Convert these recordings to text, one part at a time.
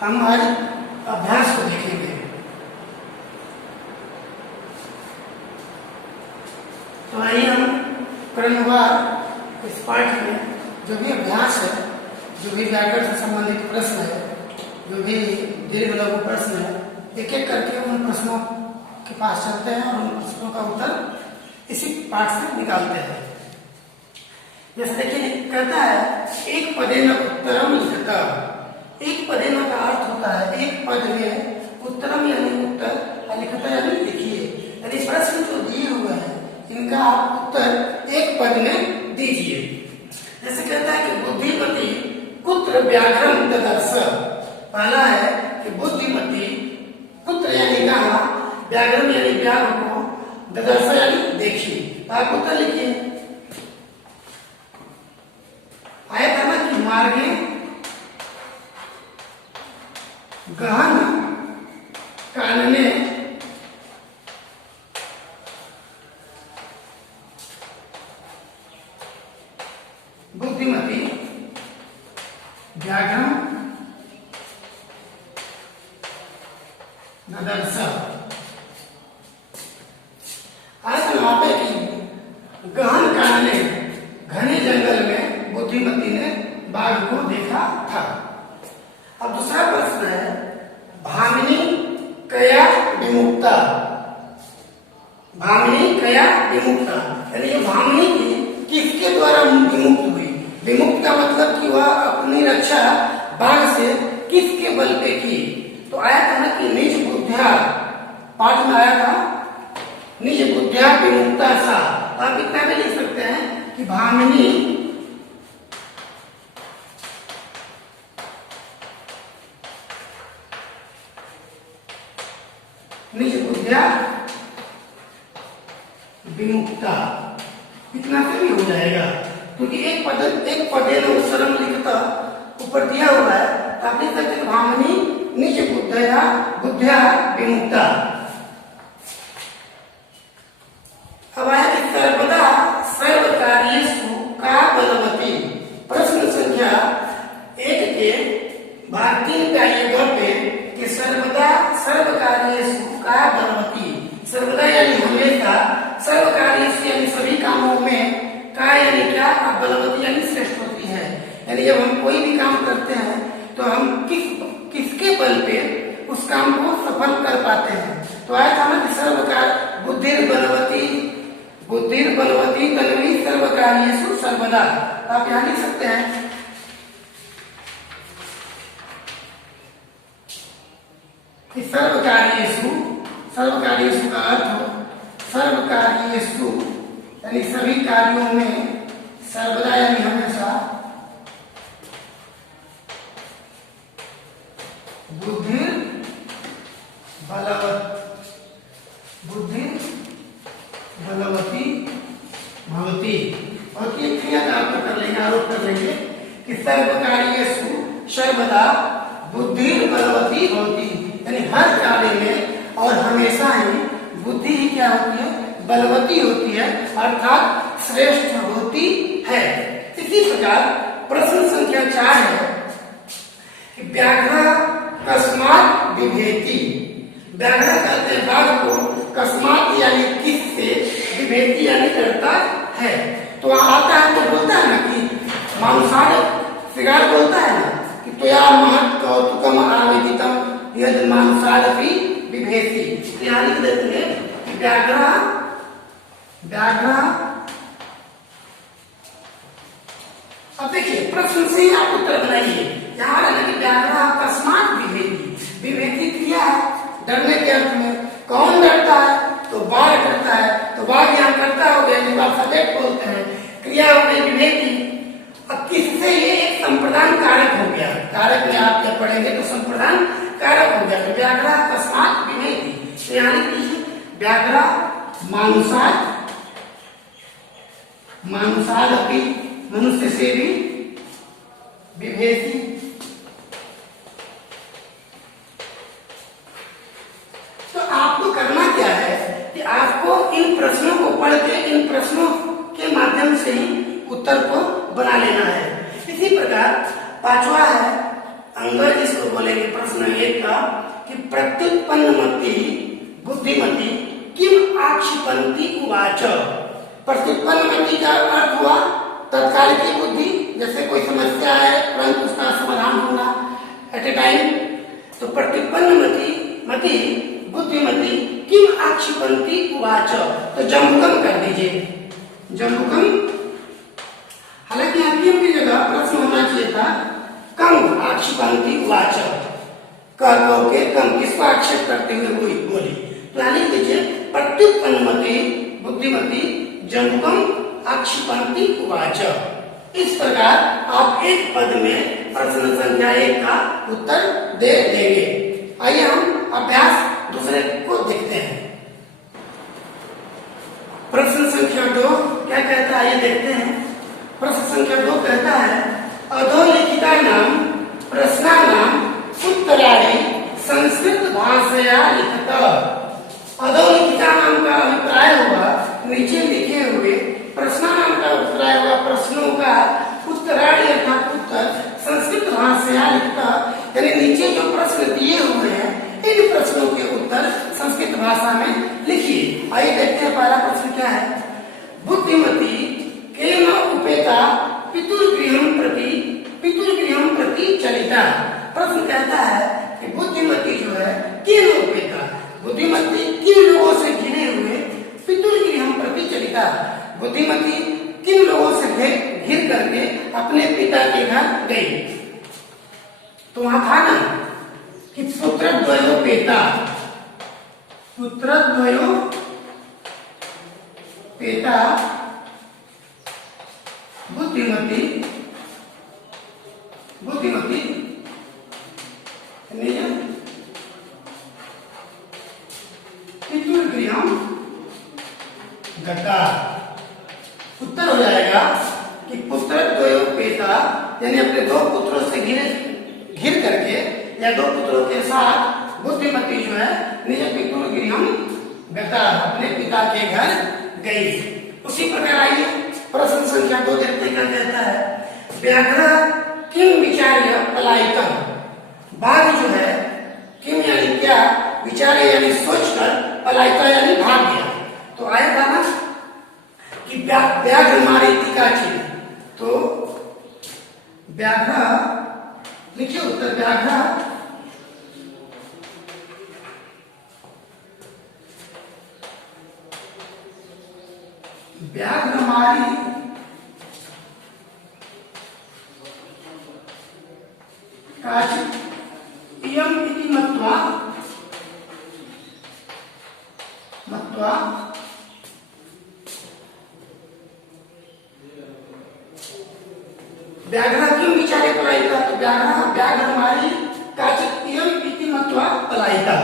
हम आज अभ्यास को देखेंगे। तो आइए हम क्रमवार इस पाठ में जो भी अभ्यास है, जो भी व्याकरण से संबंधित प्रश्न है, जो भी दीर्घ लघु प्रश्न है, एक एक करके उन प्रश्नों के पास चलते हैं और उन प्रश्नों का उत्तर इसी पाठ से निकालते हैं। जैसे देखिए कहता है एक पदेन उत्तरम लिखता। एक पदेन का अर्थ होता है एक पद में उत्तरम यानी उत्तर, लिखता यानी लिखिए, यानी प्रश्न जो दिए हुए हैं इनका आप उत्तर एक पद में दीजिए। जैसे कहता है कि बुद्धिमती कुत्र व्याघ्रम ददर्श। पहला है कि बुद्धिमती कुत्र यानी कहा, व्याघ्रम यानी व्याघ्र को, ददर्श यानी देखिए। आप उत्तर लिखिए। आया था ना कि मार्गे गहन कानने बुद्धिमती व्याघ्रम ददर्श। आज वहां पे गहन कानने घने जंगल में बुद्धिमती ने बाघ को देखा था। अब दूसरा प्रश्न है भामिनी कया विमुक्ता। भामिनी कया विमुक्ता यानी ये भामिनी किसके द्वारा विमुक्त हुई। विमुक्त का मतलब कि वह अपनी रक्षा बाघ से किसके बल पे की। तो आया था ना कि निज बुद्ध्या, पाठ में आया था निज बुद्ध्या विमुक्ता सा। आप इतना भी लिख सकते हैं कि भामिनी निज बुद्ध्या विमुक्ता, इतना से भी हो जाएगा क्योंकि एक पदे में उत्तरम लिखता ऊपर दिया हुआ है। तो आप लिख सकते हैं भामिनी निज बुद्ध्या विमुक्ता। अब आया कि सर्वदा सर्वकार्येषु का बलवती। प्रश्न संख्या 1 के भाग 3 का ये गप है कि सर्वदा सर्वकार्येषु का बलवती। सर्वदा यानी हमेशा, सर्वकार्येषु यानी सभी कामों में, का यानी क्या, बलवती यानी श्रेष्ठ होती है। यानी जब हम कोई भी काम करते हैं तो हम किसके बल पे उस काम को सफल कर पाते हैं। तो आया था ना कि सर्वकार बुद्धिर बलवती तन्वी सर्वकार्येषु सर्वदा। आप यहाँ लिख सकते हैं कि सर्वकार्येषु का अर्थ हो सर्वकार्येषु यानी सभी कार्यों में, सर्वदा यानी हमेशा, बुद्धि बलवती भवती। और ये क्रिया का आप कर लेंगे, आरोप कर लेंगे कि सर्वकार्येषु सर्वदा बुद्धि बलवती भवती, यानी हर कार्य में और हमेशा ही बुद्धि ही क्या होती है, बलवती होती है, अर्थात श्रेष्ठ होती है। इसी प्रकार प्रश्न संख्या 4 है कि व्याघ्र कस्मात् बिभेति। व्याघ्र कहते हैं बाघ को, कस्मात् यानी किससे, बिभेति यानी करता है। तो आता है तो बोलता है ना कि मांसाहार शिकार बोलता है ना कि त्वया महत् कौतुकम आवेदितम यद मांसाहारपि बिभेति। यहाँ लिख देते हैं कि व्याघ्र अब देखिए प्रश्न से ही आप उत्तर बनाइए। यहाँ है कि व्याघ्र कस्मात् बिभेति। बिभेति क्रिया है डरने के अर्थ में। कौन डरता है, तो बाघ डरता है। तो बाघ यहाँ करता हो गया जिसको आप सब्जेक्ट बोलते हैं, क्रिया हो गई विभेति। अब किससे ये एक संप्रदान कारक हो गया। कारक में आप जब पढ़ेंगे तो संप्रदान कारक हो गया। तो व्याघ्र कस्मात् बिभेति, तो यहाँ लिखिए व्याघ्र मानुषाद अपनी, मनुष्य से भी विभेति। तो आपको करना क्या है कि आपको इन प्रश्नों को पढ़ के, इन प्रश्नों के माध्यम से ही उत्तर को बना लेना है। इसी प्रकार 5वां है अंगर जिसको बोलेंगे प्रश्न 1 का कि प्रत्युत्पन्नमति बुद्धिमती किम आक्षिपन्ति उवाच। प्रत्युत्पन्नमति का अर्थ हुआ तत्कालिक बुद्धि, जैसे कोई समस्या है तुरंत उसका समाधान होना एट ए टाइम। तो प्रत्युत्पन्नमति मति बुद्धिमती किम आक्षिपन्ति उवाच, तो जम्बुकम कर दीजिए, जम्बुकम। हालांकि यहाँ किम की जगह प्रश्न होना चाहिए था कम आक्षिपन्ति उवाच, कह के कम किसको आक्षेप करते हुए कोई बोली। तो यहाँ लिख दीजिए प्रत्युत्पन्नमति बुद्धिमती जम्बुकम आक्षिपन्ति उवाच। इस प्रकार आप एक पद में प्रश्न संख्या 1 का उत्तर दे देंगे। आइए हम अभ्यास दूसरे को देखते हैं। प्रश्न संख्या 2 क्या कहता है ये देखते हैं। प्रश्न संख्या 2 कहता है अधोलिखिता नाम प्रश्नानाम उत्तराणि संस्कृत भाषया लिखत। अधोलिखिता नाम का अभिप्राय हुआ नीचे लिखे हुए प्रश्नानाम का अभिप्राय हुआ प्रश्नों का उत्तराणि अर्थात उत्तर संस्कृत भाषया लिखत, यानी नीचे जो प्रश्न दिए हुए हैं इन प्रश्नों के उत्तर संस्कृत भाषा में लिखिए। आइए देखते हैं पहला प्रश्न क्या है। बुद्धिमती केन उपेता पितुर्गृहं प्रति चलिता। प्रश्न कहता है कि बुद्धिमती जो है केन उपेता, बुद्धिमती किन लोगों से घिरे हुए पितुर्गृहं प्रति चलिता, बुद्धिमती किन लोगों से घिर करके अपने पिता के घर गई। तो वहां था ना कि पुत्रद्वयो पेता, पुत्रद्वयो पेता बुद्धिमती पितुर्गृहं गता। उत्तर हो जाएगा कि पुत्रद्वयो पेता, यानी अपने 2 पुत्रों से घिर करके या 2 पुत्रों के साथ बुद्धिमती जो है निज पितुर्गृहं गता, अपने पिता के घर गई। उसी प्रकार आइए प्रश्न संख्या 2 देखते क्या कहता है। व्याघ्र किम विचार्य पलायितम। बाघ जो है किम यानी क्या, विचार्य यानी सोचकर, पलायिता यानी भाग गया। तो आया था ना कि व्याघ्र मारी टीकाची, तो व्याघ्र लिखिए उत्तर। व्याघ्र मारी काचित् इयम् इति मत्वा व्याघ्र किम विचारे पलायिता। तो व्याघ्र मारी काचित् इयम् इति मत्वा पलायिता।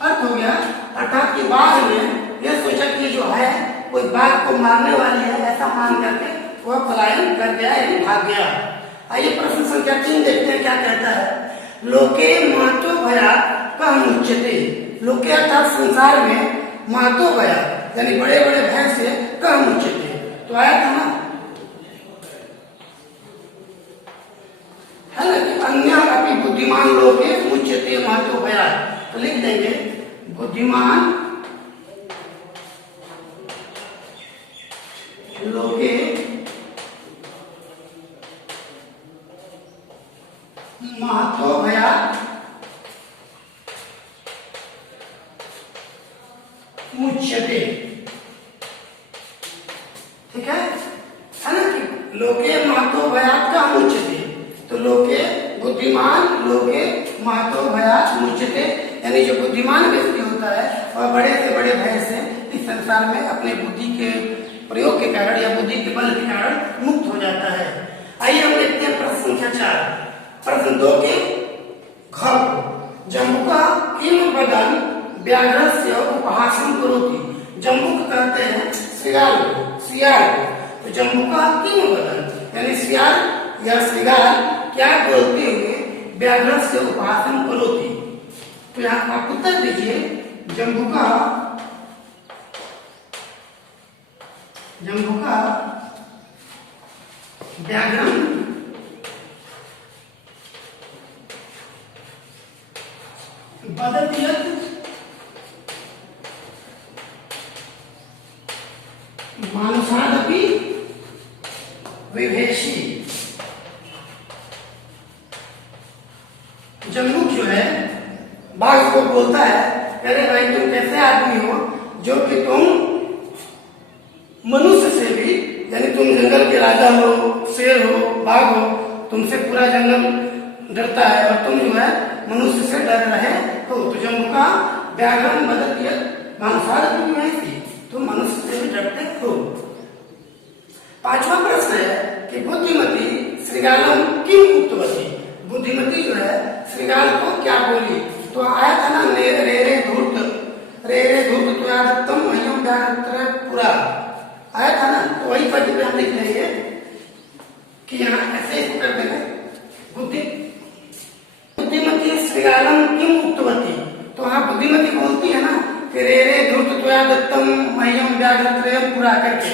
अर्थ हो गया, अर्थात कि बाघ ने यह सोचा कि जो है कोई बाघ को मारने वाली है, ऐसा मान करके वह पलायन कर गया यानी भाग गया। आइए प्रश्न संख्या 3 देखते हैं क्या कहता है। लोके मातो भया कह मुच्यते। लोके अर्थात संसार में मातो भया यानी बड़े बड़े भय से कह मुच्यते। तो आया था ना है ना कि अन्य अपनी बुद्धिमान लोके मुच्यते मातो भया। तो लिख देंगे बुद्धिमान लोके महतो भया मुच्यते। ठीक है ना कि लोके महतो भयात का मुच्यते। तो लोके बुद्धिमान, लोके महतो भयात मुच्यते, यानी जो बुद्धिमान व्यक्ति होता है वह बड़े से बड़े भय से इस संसार में अपने बुद्धि के प्रयोग के कारण या बुद्धि के बल के कारण मुक्त हो जाता है। आइए हम देखते हैं प्रश्न संख्या 4। प्रश्न 2 के घ जम्बुका किम बदन व्याघ्रस्य उपहासं करोति। जम्बुक कहते हैं सियाल को। तो जम्बुका किम बदन यानी सियाल या सियाल क्या बोलते हुए व्याघ्रस्य उपहासं करोति। तो यहाँ आप उत्तर दीजिए जम्बुका व्याघ्रं मदद यत मानुषादपि विभेषी। जंगुक जो है बाघ को बोलता है, अरे भाई तुम कैसे आदमी हो जो कि तुम मनुष्य से भी, यानी तुम जंगल के राजा हो, शेर हो, बाघ हो, तुमसे पूरा जंगल डरता है और तुम जो है मनुष्य से डर रहे हो। तो जंगुका व्याघ्रं वदति यत् मानुषादपि विभेषी, तुम मनुष्य से भी डरते हो। पांचवा प्रश्न है कि बुद्धिमती श्रृगालं किम उक्तवती। बुद्धिमती जो है श्रृगाल को क्या बोली। तो आया था ना रे रे धूर्त त्वया दत्तम मह्यम व्याघ्रं पुरा, आया था ना। तो वही पद पे हम लिख लेंगे कि यहाँ ऐसे इसको कर देंगे बुद्धिमती श्रृगालं किम उक्तवती। तो हाँ बुद्धिमती बोलती है ना कि रे धूर्त त्वया दत्तम मह्यम व्याघ्रं पुरा करके।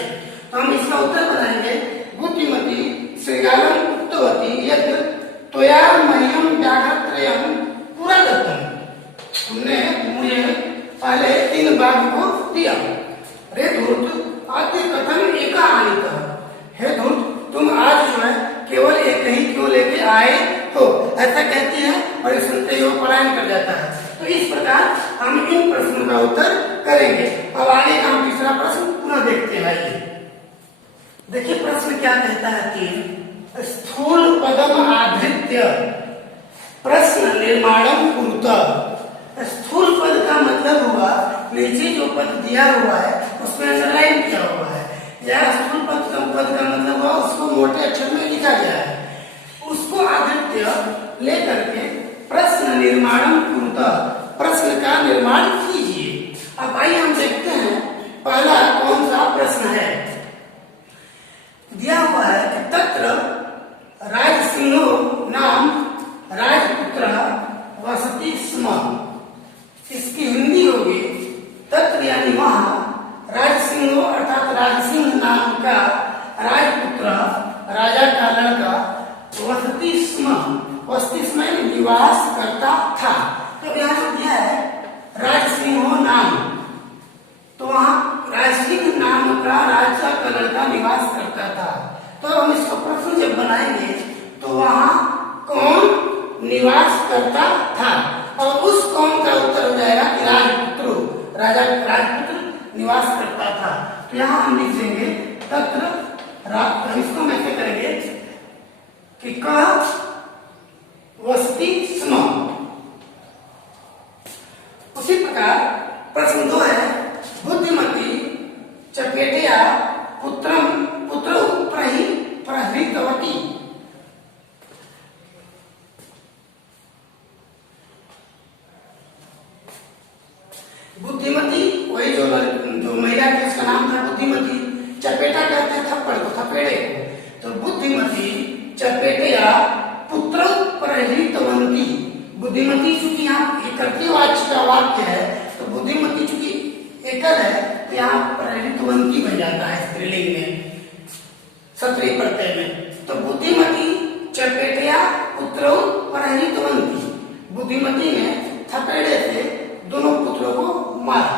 तो हम इसका उत्तर बनाएंगे बुद्धिमती श्रृगालं उक्तवती यत् त्वया मह्यम व्याघ्रं पुरा दत्तम। तुमने मुझे पहले 3 बाघ को दिया। रे धूर्त आद्य कथम एका आनीतः। हे धूर्त तुम आज जो है केवल एक ही क्यों लेके आए हो, ऐसा कहती है और सुनते ही वो पलायन कर जाता है। तो इस प्रकार हम इन प्रश्नों का उत्तर करेंगे। अब आगे का हम तीसरा प्रश्न पुनः देखते हैं। देखिए प्रश्न क्या कहता है कि स्थूल पदम आधृत्य प्रश्न निर्माणम कुरुतः। स्थूल पद का मतलब हुआ नीचे जो पद दिया हुआ है उसमें अंडरलाइन किया हुआ है, या स्थूल पद का मतलब हुआ उसको मोटे अक्षर में लिखा गया है, उसको आधृत्य लेकर के प्रश्न निर्माणम कुरुतः, प्रश्न का निर्माण कीजिए। अब आइए हम देखते हैं पहला कौन सा प्रश्न है। दिया हुआ है कि तत्र राजसिंहो नाम राजपुत्र वसति स्म। इसकी हिंदी होगी तत्र यानी वहां राजसिंहो अर्थात राजसिंह नाम का राजपुत्र राजा का लड़का वसति स्म, वसति स्म निवास करता था। तो यहाँ जो दिया है राजसिंहो नाम, तो वहां राजसिंह नाम का राजा का लड़का निवास करता था। तो हम इसको प्रश्न जब बनाएंगे तो वहां कौन निवास करता था, और उस कौन का उत्तर हो जाएगा कि राजपुत्र, राजपुत्र निवास करता था। तो यहाँ हम लिख देंगे तत्र, इसको हम ऐसे करेंगे कि कह वसति स्म। उसी प्रकार प्रश्न 2 है बुद्धिमती चपेटया पुत्रौ प्रहृतवती। बुद्धिमती वही जो महिला थी उसका नाम था बुद्धिमती। चपेटा कहते हैं थप्पड़ को, थपेड़े को। तो बुद्धिमती चपेटया पुत्रौ प्रहृतवती। बुद्धिमती चूंकि यहाँ कर्तृवाची का वाक्य है तो बुद्धिमती चूंकि एकल है तो यहाँ प्रहृतवती बन जाता है स्त्रीलिंग में, क्षत्रिय प्रत्यय में। तो बुद्धिमती चपेटया पुत्रौ प्रहृतवती, बुद्धिमती ने थपेड़े से दोनों पुत्रों को मारा।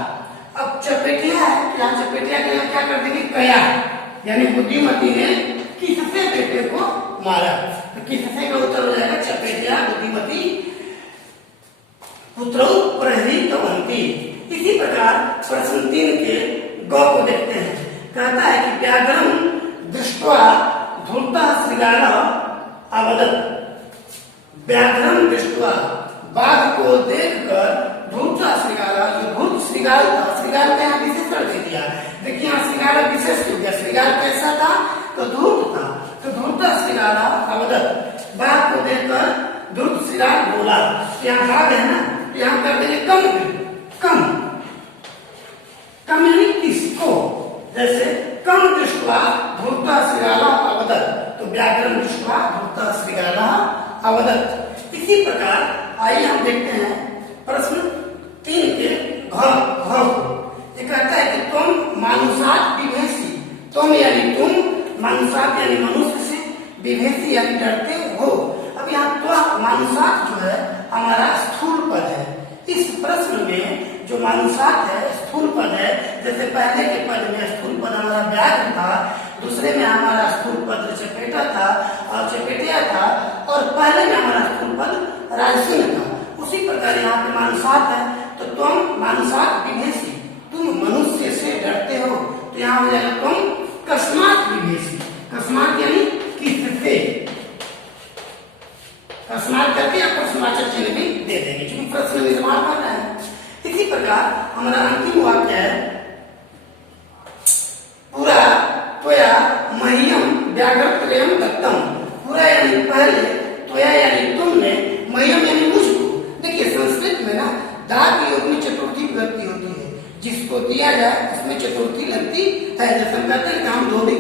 अब चपेटिया है, यहाँ चपेटिया के लिए क्या कर देंगे कया, यानी बुद्धिमती ने किससे बेटे को मारा। तो किससे का उत्तर हो जाएगा चपेटिया बुद्धिमती पुत्रौ प्रहृतवती। इसी प्रकार प्रश्न 3 के ग को देखते हैं। कहता है कि व्याघ्रं दृष्ट्वा धूर्तः श्रृगालः अवदत्। व्याघ्रं दृष्ट्वा बाघ को देखकर धूर्तः श्रृगालः, जो धूर्त श्रृगाल था, श्रृगाल का यहाँ विशेषण दे दिया। देखिए यहाँ श्रृगाल विशेष हो गया। श्रृगाल कैसा था तो धूर्त था। तो धूर्तः श्रृगालः अवदत्, बाघ को देखकर धूर्त श्रृगाल बोला। यहाँ बाघ है ना, यहाँ कर देंगे कम कम कम यानी किसको, जैसे कम दृष्ट्वा धूर्तः श्रृगालः अवदत्, तो व्याघ्रं दृष्ट्वा धूर्तः श्रृगालः अवदत्। इसी प्रकार आइए हम देखते हैं प्रश्न 3 के घ को। ये कहता है कि तुम मानुषात् विभेषी, तुम यानी तुम, मानुषात् यानी मनुष्य से, विभेषी यानी डरते हो। अब यहाँ तो मानुषात् जो है हमारा स्थूल पद है, इस प्रश्न में जो मानुषात है, स्थूल पद है, जैसे पहले के पद में स्थूल पद हमारा व्याघ्र था, दूसरे में हमारा स्थूल पद चपेटा था और चपेटिया था, और पहले में हमारा स्थूल पद राजसिंह था। उसी प्रकार यहाँ पे मानुषात है, तो तुम मानुषात विभेषी, तुम मनुष्य से डरते हो, तो यहाँ हो जाएगा तुम कस्मात विभेषी। कस्मात यानी किससे, कस्मात करके आप प्रश्नवाचक चिन्ह भी दे देंगे क्योंकि प्रश्न निर्माण कर रहे हैं। इसी प्रकार हमारा अंतिम वाक्य है पूरा त्वया मह्यम व्याघ्रत्रयम दत्तम। पूरा यानी पहले, त्वया यानी तुमने, मह्यम यानी मुझको। देखिए संस्कृत में ना दा के योग में चतुर्थी विभक्ति होती है, जिसको दिया जाए उसमें चतुर्थी लगती है। जैसे हम कहते हैं कि हम धोबी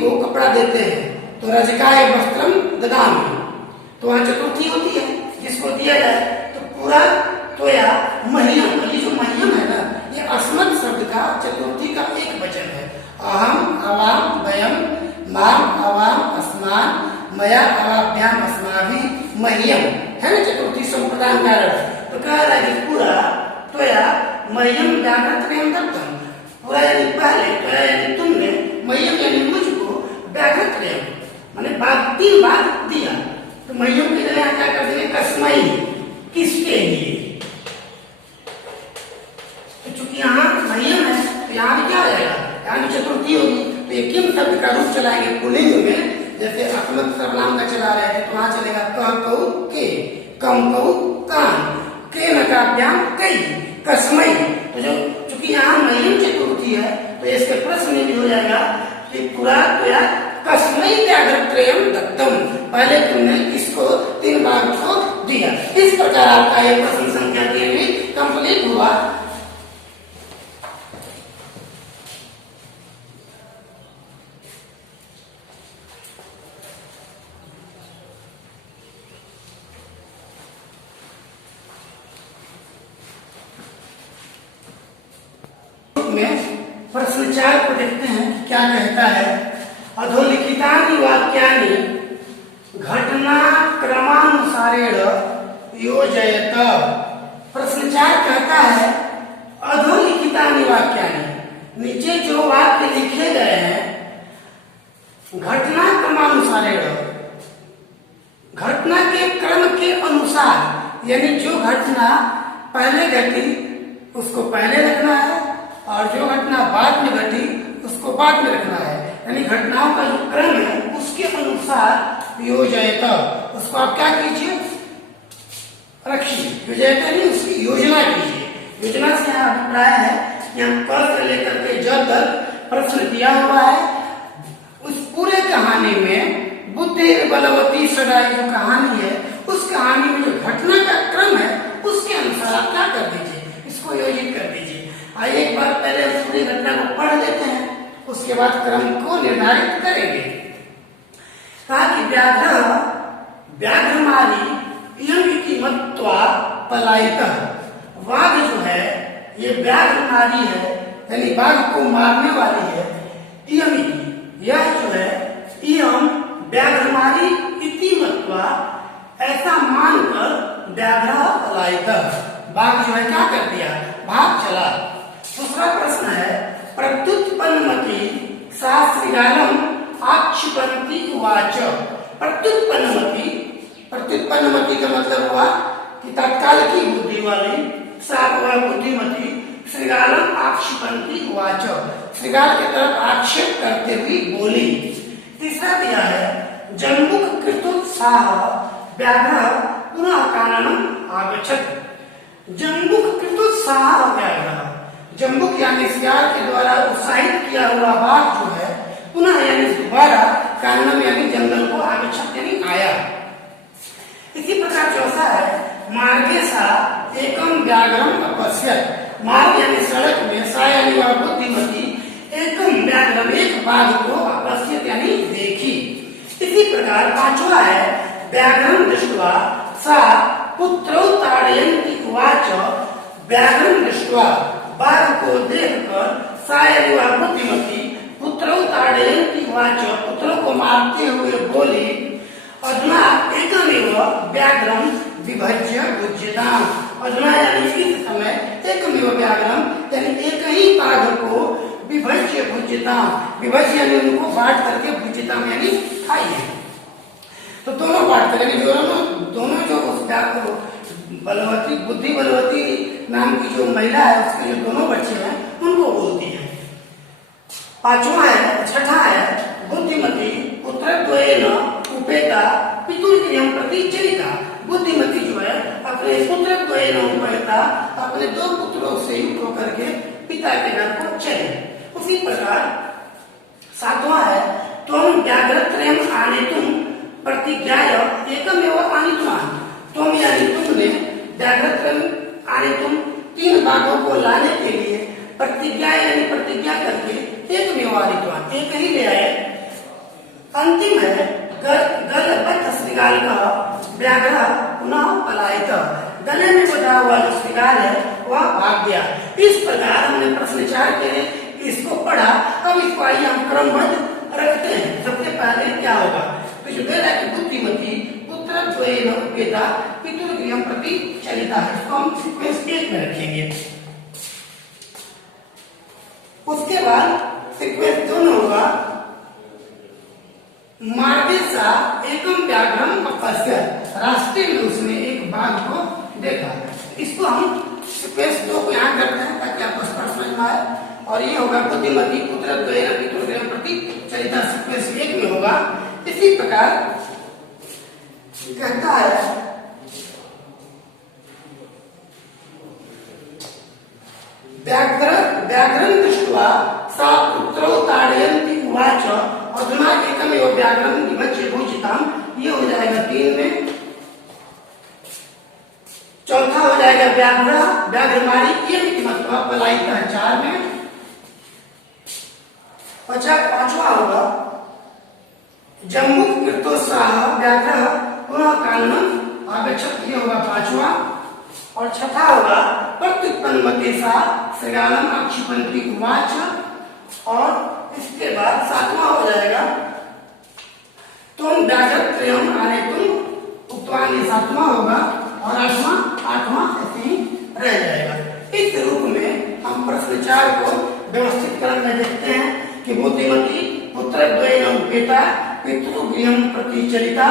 को कपड़ा देते हैं तो रजकाय वस्त्रम ददामि, तो वहां चतुर्थी होती है जिसको दिया जाए। तो पूरा त्वया मह्यम, ये जो मह्यम है ना, ये अस्मत् शब्द का चतुर्थी का एक वचन है। अहम, अवाम, वयम, माम, अवाम, अस्मान, मया, अवाभ्याम, अस्माभि, मह्यम, है ना चतुर्थी संप्रदान कारण। तो कह रहा है कि पूरा त्वया मह्यम व्याघ्रत्रयम दत्तम। पूरा यानी पहले, त्वया यानी तुमने, मह्यम यानी मुझको, व्याघ्रत्रयम माने तीन बार दिया। तो मह्यम की जगह क्या कर देंगे, कस्मै, किसके लिए। तो चूंकि यहाँ मह्यम है तो यहाँ भी क्या हो जाएगा, यहाँ भी चतुर्थी होगी, तो ये किम शब्द का रूप चलाएंगे पुल्लिंग में। जैसे अस्मत् सर्वनाम का चला रहे थे तो वहां चलेगा कह कहू के, कम कहू कान, के नकाभ्याम कई, कस्मै। तो जो चूंकि यहाँ मह्यम चतुर्थी है तो इसके प्रश्न में भी हो जाएगा कि पूरा त्वया कस्मै व्याघ्रत्रयम दत्तम। पहले तुमने किसको, तीन बार को दिया। इस प्रकार आपका ये प्रश्न संख्या 3 भी कंप्लीट हुआ। में प्रश्न 4 को देखते हैं क्या कहता है। अधोलिखितानि वाक्यानि घटना क्रमानुसारेण योजयत। प्रश्न 4 कहता है अधोलिखितानि वाक्यानि, नीचे जो वाक्य लिखे गए हैं घटना क्रमानुसारेण, घटना के क्रम के अनुसार, यानी जो घटना पहले घटी उसको पहले रखना है और जो घटना बाद में घटी उसको बाद में रखना है। यानी घटनाओं का जो क्रम है उसके अनुसार योजयत, उसको आप क्या कीजिए, रखिए। योजयत नहीं, उसकी योजना कीजिए। योजना से यहाँ अभिप्राय है कि हम क से लेकर के ज तक प्रश्न दिया हुआ है। उस पूरे कहानी में बुद्धि बलवती सगाई जो कहानी है, उस कहानी में जो घटना का क्रम है उसके अनुसार आप क्या कर दीजिए, इसको योजित कर दीजिए। आइए एक बार पहले पूरी घटना को पढ़ लेते हैं, उसके बाद क्रम को निर्धारित करेंगे। कहा कि व्याघ्रमारी इयमिति मत्वा पलायितः। वाघ जो है ये व्याघ्रमारी है, यानी बाघ को मारने वाली है। इयमिति, यह जो है इयम व्याघ्रमारी इति मत्वा, ऐसा मानकर व्याघ्र पलायितः, बाघ जो है क्या कर दिया, भाग चला। दूसरा प्रश्न है प्रत्युत्पन्नमति सा श्रृगालम आक्षिपन्ति उवाच। प्रत्युत्पन्नमति, प्रत्युत्पन्नमति का मतलब हुआ कि तत्काल की बुद्धि वाली, सा बुद्धिमती, श्रृगालम आक्षिपन्ति उवाच, श्रृगाल की तरफ आक्षेप करते हुए बोली। तीसरा दिया है जम्बुक कृतोत्साह व्याघ्र पुनः काननम आगच्छत। जम्बुक कृतोत्साह व्याघ्र, जम्बुक यानी शिकार के द्वारा उत्साहित किया हुआ बाघ जो है पुनः यानी दोबारा काननम यानी जंगल को आगच्छत यानी आया। इसी प्रकार चौथा है मार्गे सा एकम व्याघ्रम अपश्यत। मार्ग यानी सड़क में, सा यानी वह बुद्धिमती, एकम व्याघ्रम एक बाघ को अपश्यत यानी देखी। इसी प्रकार पांचवा है व्याघ्रम दृष्ट्वा सा पुत्रौ ताड़यन्ति उवाच। व्याघ्रम दृष्ट्वा, बाघ को देखकर, सा यानी वह बुद्धिमती, पुत्रौ ताड़यन्ति उवाच, पुत्रों को मारते हुए बोली। अधुना एकमेव व्याघ्रम विभज्य भुज्यताम्। अधुना यानी इस समय एकमेव व्याघ्रम यानी एक ही बाघ को विभज्य भुज्यता, विभज्य यानी उनको बांट करके भुज्यता यानी खाई है। तो दोनों बांट कर यानी दोनों जो उस व्याघ्र को बलवती बुद्धि बलवती नाम की जो महिला है उसके जो दोनों बच्चे हैं उनको बोलती है। पांचवा है, छठा है बुद्धिमती पुत्रद्वयेन उपेता पितुर्गृहं प्रति चलिता। बुद्धिमती जो है अपने पुत्रद्वयेन उपेता अपने दो पुत्रों से युक्त होकर के पिता के घर को चले। उसी प्रकार सातवां है त्वं व्याघ्रत्रयम् आनेतुं प्रतिज्ञाय एकमेव आनीतवान्। त्वं यानी तुमने व्याघ्रत्रयम् आनेतुं तीन बाघों को लाने के लिए प्रतिज्ञा यानी प्रतिज्ञा करके एकमेव आनीतवान् एक ही ले आए। अंतिम है गलबद्ध श्रृगाल का व्याघ्र पुनः पलायित। गले में बंधा हुआ जो श्रृगाल है वह भाग गया। इस प्रकार हमने प्रश्न 4 के इसको पढ़ा। अब इसको आइए हम क्रमबद्ध रखते हैं। सबसे पहले क्या होगा तो जो कह रहा है कि बुद्धिमती पुत्रद्वयेन उपेता पितुर्गृहं प्रति चलिता है, इसको हम सीक्वेंस 1 में रखेंगे। उसके बाद सीक्वेंस 2 में होगा मार्गेसा एकम व्याघ्रम अपश्यत्। रास्ते में उसने एक बाघ को देखा। इसको हम सीक्वेंस 2 को यहाँ करते हैं ताकि आपको स्पष्ट समझ में आए। और ये होगा बुद्धिमती पुत्रद्वयेन पितुर्गृहं प्रति चलिता, सीक्वेंस 1 में होगा। इसी प्रकार कहता है व्याघ्रं दृष्ट्वा सा पुत्रौ ताडयन्ति उवाच अधुना एकमेव व्याघ्रं विभज्य भुज्यताम्। ये हो जाएगा 3 में। चौथा हो जाएगा व्याघ्रमारी ये मतलब पलायिता 4 में। पांचवा होगा जम्बुक कृतोत्साह व्याघ्र पुनः काननम आगच्छत्। ये होगा 5वां। और छठा होगा प्रत्युत्पन्नमते सा श्रृगालम आक्षिपन्ति उवाच। और इसके बाद 7वां हो जाएगा तुम व्याघ्रत्रयम् आनेतुम् उक्तवान्। 7वां होगा। और 8वां ऐसे ही रह जाएगा। इस रूप में हम प्रश्न 4 को व्यवस्थित क्रम में देखते हैं कि बुद्धिमती पुत्रद्वयेन उपेता पितुर्गृहं प्रति चलिता।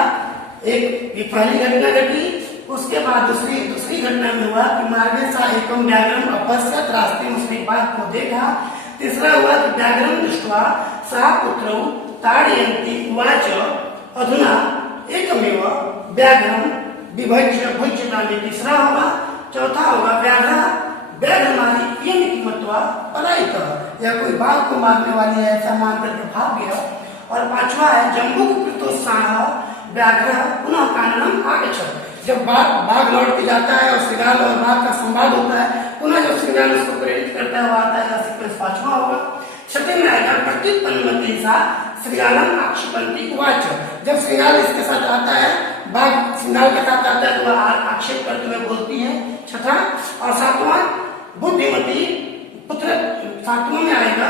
एक पहली घटना घटी। उसके बाद दूसरी घटना में हुआ कि मार्गेसा एकम व्याघ्रम अपश्यत्, रास्ते में उसने बाघ को देखा। तीसरा हुआ कि व्याघ्रं दृष्ट्वा सा पुत्रौ ताडयन्ति उवाच अधुना एकमेव व्याघ्रं विभज्य भुज्यताम्। तीसरा होगा। चौथा होगा व्याघ्रमारी यमिति मत्वा पलायित, या कोई बाघ को मारने वाली है ऐसा मान करके भाग गया। और 5वां है जम्बुक कृतोत्साह व्याघ्र पुनः काननम आगच्छत्। जब बाघ लौट के जाता है और श्रृगाल और बाघ का संवाद होता है, पुनः जब श्रृगाल उसको प्रेरित करता है वो आता है। सीक्वेंस 5वां होगा। छठे में आएगा प्रत्युत्पन्नमते सा श्रृगालम आक्षिपन्ति उवाच। जब श्रृगाल इसके साथ आता है, बाघ श्रृगाल के साथ आता है तो वह आक्षेप करते हुए बोलती है। छठा। और 7वां बुद्धिमती पुत्र 7वां में आएगा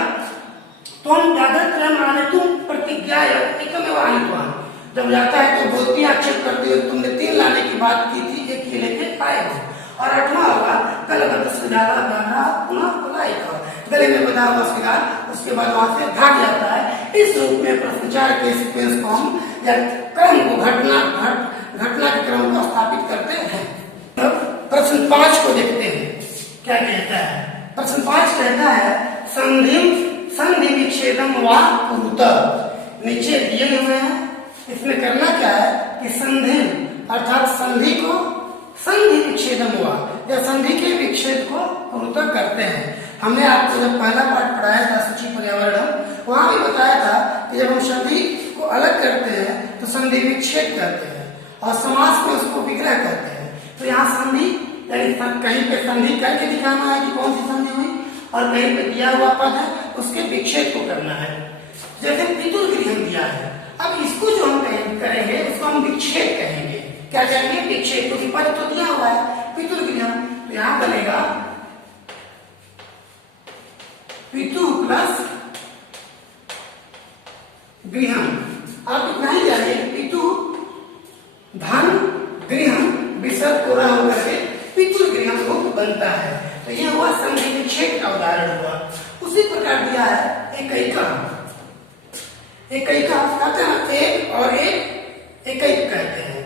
त्वं व्याघ्रत्रयम् आनेतुं प्रतिज्ञाय एकमेव आनीतवान्। जब जाता है तो बोलती आक्षेप करती है तुमने 3 लाने की बात की थी, एक ही लेके आए हो। और 8वां होगा गलबद्ध श्रृगाल व्याघ्र पुनः पलायित। गले में बंधा हुआ श्रृगाल उसके बाद वहां से भाग जाता है। इस रूप में प्रश्न 4 के सीक्वेंस को हम या क्रम को घटना के क्रम को स्थापित करते हैं। अब प्रश्न 5 को देखते हैं क्या कहता है। प्रश्न 5 कहता है संधि विच्छेदम वा कुरुत। नीचे दिए हुए हैं, इसमें करना क्या है कि संधि अर्थात संधि विच्छेदम हुआ या संधि के विच्छेद को कुरुत करते हैं। हमने आपको जब पहला पाठ पढ़ाया था सूची पर्यावरण, वहां भी बताया था कि जब हम संधि को अलग करते हैं तो संधि विच्छेद करते हैं और समास में उसको विग्रह करते हैं। तो यहाँ संधि यानी कहीं पे संधि करके दिखाना है कि कौन सी संधि हुई, और कहीं पे दिया हुआ पद है उसके विच्छेद को करना है। जैसे पितुर्गृहं दिया है, अब इसको जो हम करेंगे उसको हम विच्छेद कहेंगे। क्या कहेंगे? विच्छेद। क्योंकि पद तो दिया हुआ है पितुर्गृहं, तो यहाँ बनेगा पितु प्लस गृहं। आप इतना ही जानिए पितु धन गृहं विसर्ग को रह होकर के पितुर्गृहं बनता है। तो ये हुआ संधि विच्छेद का उदाहरण हुआ। उसी प्रकार दिया है एकैका। एकैका कहते हैं एक और एक एकैक कहते हैं।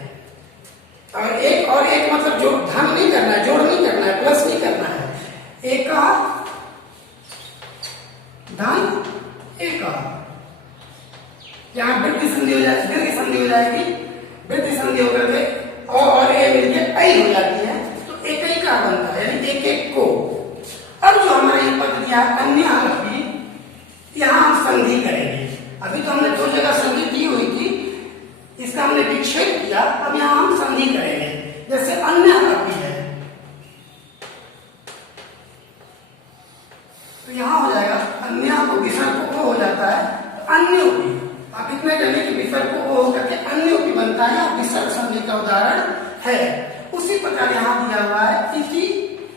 और एक मतलब जो धन नहीं करना है, जोड़ नहीं करना है, प्लस नहीं करना है। एका धन एका, यहाँ वृद्धि संधि हो जाएगी, दीर्घ संधि हो जाएगी, वृद्धि संधि होकर के और ए मिलके ऐ हो जाती है, तो एकैका बनता है, यानी एक एक को। अब जो हमारा ये पद दिया अन्य आरोपी, यहाँ हम संधि करेंगे। अभी तो हमने दो जगह संधि की हुई थी, इसका हमने विच्छेद किया, अब यहाँ हम संधि करेंगे। जैसे अन्य आरोपी है, तो यहाँ हो जाएगा अन्य को विसर्ग को हो जाता है, तो अन्योपी। आप इतने जाने कि विसर्ग को हो करके अन्योपी बनता है, विसर्ग संधि का उदाहरण है। उसी प्रकार यहाँ दिया हुआ है इति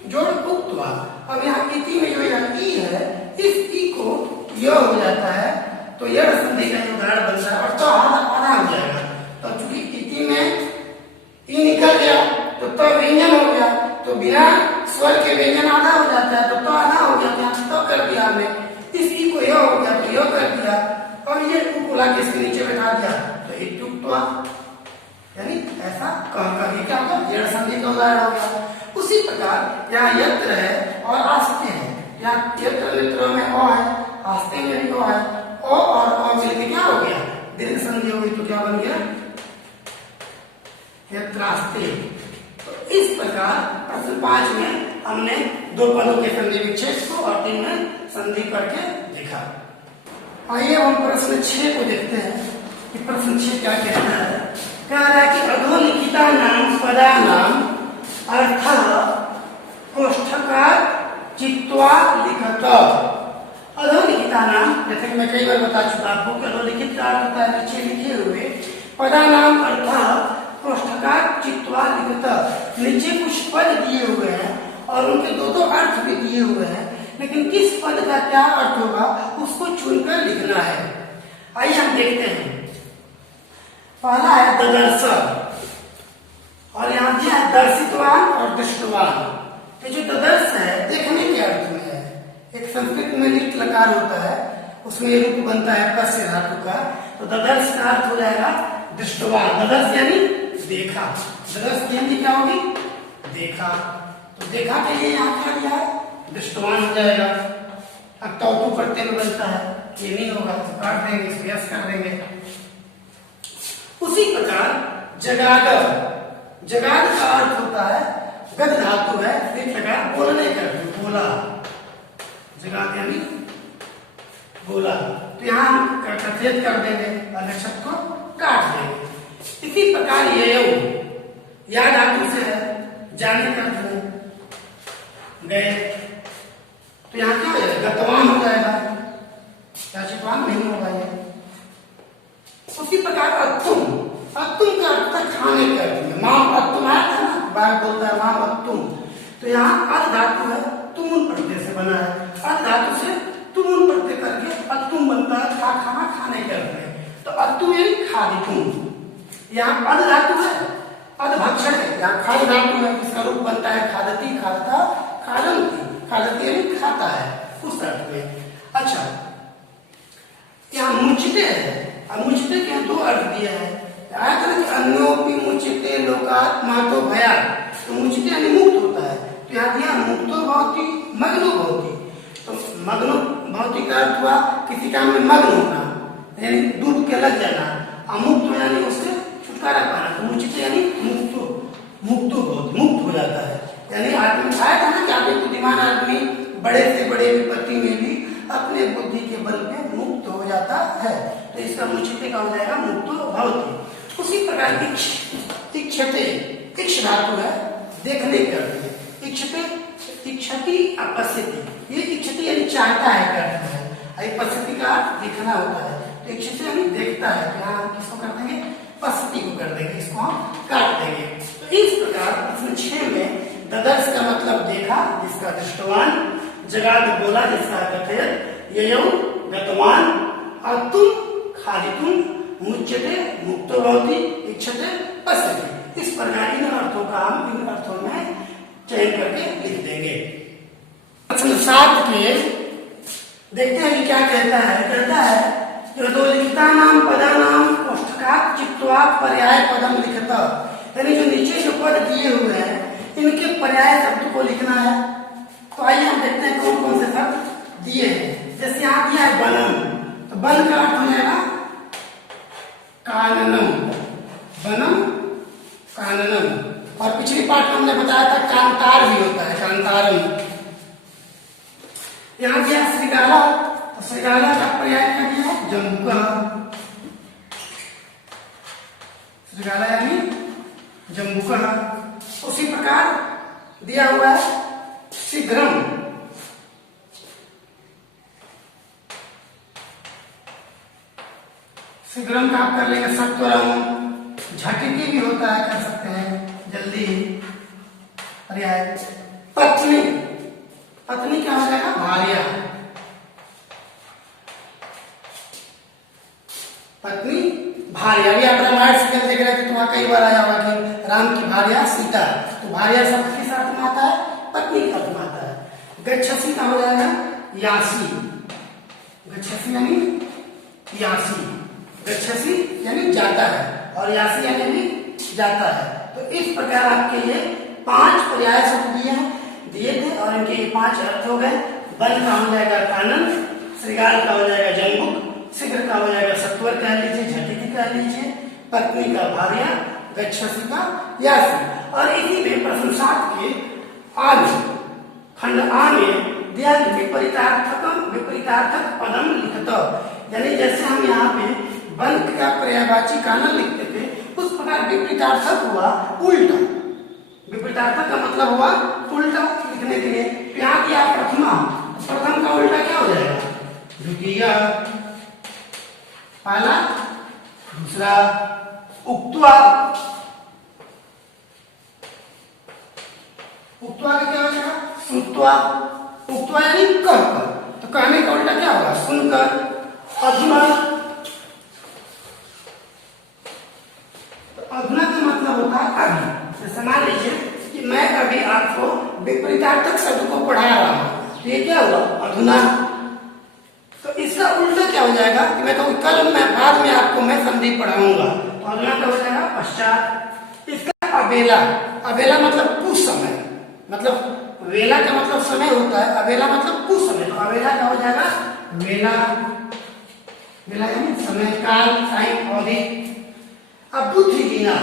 जोड़ उक्त्वा। अब यहाँ इति में जो यहाँ ई है, इस ई को य हो जाता है, तो यह संधि का उदाहरण बनता है, और तो आधा हो जाएगा। तो चूंकि इति में ई निकल गया तो व्यंजन हो गया, तो बिना स्वर के व्यंजन आधा हो जाता है, तो आधा हो गया, तो कर दिया हमने। इस ई को य हो गया तो य कर दिया, और ये टू को लाके इसके नीचे बैठा दिया, तो इत्युक्त्वा, यानी ऐसा कभी क्या होगा, जड़ संधि का उदाहरण होगा। उसी प्रकार यहाँ यत्र है और आस्ते है, यहाँ यत्र नेत्र में अ है, आस्ते में भी अ है, ओ और अ मिलके क्या हो गया, दीर्घ संधि हो गई, तो क्या बन गया, यत्रास्ते। तो इस प्रकार प्रश्न 5 में हमने दो पदों के संधि विच्छेद को और 3 में संधि करके देखा। आइए हम प्रश्न 6 को देखते हैं कि प्रश्न 6 क्या कहता है। कह रहा है कि अधोलिखिता नाम पदा नाम अर्थ कोष्ठकार चित्वा लिखत। अधोलिखिता नाम, जैसे कि मैं कई बार बता चुका आपको कि अधोलिखित का अर्थ होता है नीचे लिखे हुए, पदा नाम अर्थ कोष्ठकार चित्वा लिखत। नीचे कुछ पद दिए हुए हैं और उनके दो अर्थ भी दिए हुए हैं, लेकिन किस पद का क्या अर्थ होगा उसको चुनकर लिखना है। आइए हम देखते हैं। पहला है ददर्श, और यहाँ दिया है दर्शितवान और दृष्टवान। तो जो ददर्श है देखने के अर्थ में है। एक संस्कृत में लिट लकार होता है, उसमें रूप बनता है पश्य धातु का, तो ददर्श का अर्थ हो जाएगा दृष्टवान। ददर्श यानी देखा, ददर्श की हिंदी क्या होगी, देखा। तो देखा के लिए यहाँ क्या दिया है, दृष्टवान हो जाएगा। अब तौतु प्रत्यय में बनता है, ये नहीं होगा तो काट देंगे, इसको यस कर देंगे। उसी प्रकार जगाद, जगाद का अर्थ होता है गद धातु है, एक प्रकार बोलने का, बोला, जगाद यानी बोला। तो यहाँ हम कथेत कर देंगे, अलक्षक को काट देंगे। इसी प्रकार ये या धातु से है, जाने का गए, तो यहाँ क्या हो जाएगा, गतवान हो जाएगा, याचितवान नहीं होगा ये। उसी प्रकार अत्तुम, अत्तुम का अर्थ खाने का अर्थ में, मां अत्तुम आया था ना, बार बोलता है मां अत्तुम, तो यहाँ अर्थ धातु है, तुमुन प्रत्यय से बना है। अर्थ धातु से तुमुन प्रत्यय करके अत्तुम बनता है, खाना खाने के अर्थ में। तो अत्तुम यानी खादितुम। यहाँ अर्थ धातु है, अर्थ भक्षण है, यहाँ खाद धातु है, इसका रूप बनता है खादती, खाता, खादंती। खादती यानी खाता है, उस अर्थ में। अच्छा, यहाँ मुचिते है, अब मुचिते के दो अर्थ दिया है। अन्योपि मुचिते लोकात्मा तो भया, तो मुचिते यानी मुक्त होता है, तो यहाँ दिया मुक्तो भवति मग्नो भवति। तो मग्नो भवति का अर्थ हुआ किसी काम में मग्न होना, यानी डूब के लग जाना। अमुक्त यानी उससे छुटकारा पाना, तो मुचिते यानी मुक्तो, मुक्तो भवति, मुक्त हो जाता है। यानी आदमी आया था ना कि आदमी बुद्धिमान आदमी बड़े से बड़े विपत्ति में भी अपने बुद्धि के बल पे मुक्त हो जाता है, तो इसका मुचिते का हो जाएगा मुक्तो भवति। उसी प्रकार इक्षते, इक्ष धातु है, देखने के अर्थ में। इक्षते, इक्षति अपश्यति, ये इक्षति यानी चाहता है का अर्थ है, पश्यति का अर्थ देखना होता है, तो इक्षते यानी देखता है। यहाँ किसको कर देंगे, पश्यति को कर देंगे, इसको हम काट देंगे। तो इस प्रकार प्रश्न 6 में ददर्श का मतलब देखा, जिसका दृष्टवान, जगाद बोला, जिसका कथेत, ययौ गतवान, अत्तुम खादितुम, मुच्यते मुक्तो भवति, इच्छते पश्यति। इस प्रकार इन अर्थों का हम इन अर्थों में चयन करके लिख देंगे। प्रश्न 7 के देखते हैं कि क्या कहता है लिखिता नाम पदानाम कोष्ठकात् चित्वा पर्याय पदम लिखता, यानी जो नीचे जो पद दिए हुए हैं इनके पर्याय शब्द को लिखना है। तो आइए हम देखते हैं कौन कौन से शब्द दिए हैं। जैसे यहाँ दिया है बनम, तो बन का अर्थ हो जाएगा काननम, बनम काननम। और पिछली पाठ में हमने बताया था कांतार भी होता है, कांतारम। यहाँ दिया श्रृंगाला, तो श्रृंगाला का पर्याय क्या दिया है जम्बुका, श्रृंगाला यानी जम्बुका। उसी प्रकार दिया हुआ है शीघ्रम, शीघ्रम का आप कर लेंगे सत्वरम। झटिति भी होता है, कर सकते हैं जल्दी पर्याय। पत्नी, पत्नी क्या हो जाएगा भार्या, पत्नी भार्या। भी आप रामायण सीरियल देख रहे थे तो वहां कई बार आया होगा कि राम की भार्या सीता, तो भार्या शब्द किस अर्थ में आता है पत्नी का अर्थ में आता है। गच्छसी का हो जाएगा यासी, गच्छसी यानी यासी, गच्छसी यानी जाता है और यासी यानी भी जाता है। तो इस प्रकार आपके लिए 5 पर्याय शब्द दिए थे और इनके ये 5 अर्थ हो गए। बल का हो जाएगा कानन, श्रृंगाल का हो जाएगा जम्बुक, शीघ्र का हो जाएगा सत्वर कह लीजिए, झटिति कह लीजिए, पत्नी का भार्या, गच्छसी का यासी। और इसी में प्रश्न 7 के खंड आ में दिया विपरीतार्थक पदम लिखत, यानी जैसे हम यहाँ पे बंद का पर्यायवाची कानन लिखते थे उस प्रकार विपरीतार्थक हुआ उल्टा। विपरीतार्थक का मतलब हुआ उल्टा लिखने के लिए। यहाँ दिया प्रथमा, प्रथम का उल्टा क्या हो जाएगा द्वितीय, पहला दूसरा। उक्त्वा, उक्त्वा का क्या हो जाएगा श्रुत्वा, उक्त्वा यानी कहकर, तो कहने का उल्टा क्या होगा सुनकर। अधुना, अधुना का मतलब होता है अभी। जैसे मान लीजिए कि मैं अभी आपको विपरीतार्थक शब्द को पढ़ा रहा हूं, ये क्या हुआ अधुना। तो इसका उल्टा क्या हो जाएगा कि मैं कहूँ कल मैं बाद में आपको मैं संधि पढ़ाऊंगा, तो अधुना क्या हो जाएगा पश्चात। इसका अबेला, अबेला मतलब कुछ समय, मतलब वेला का मतलब समय होता है, अबेला मतलब कुछ समय, तो अबेला क्या हो जाएगा वेला, वेला यानी समय काल टाइम अवधि। अब बुद्धिहीना,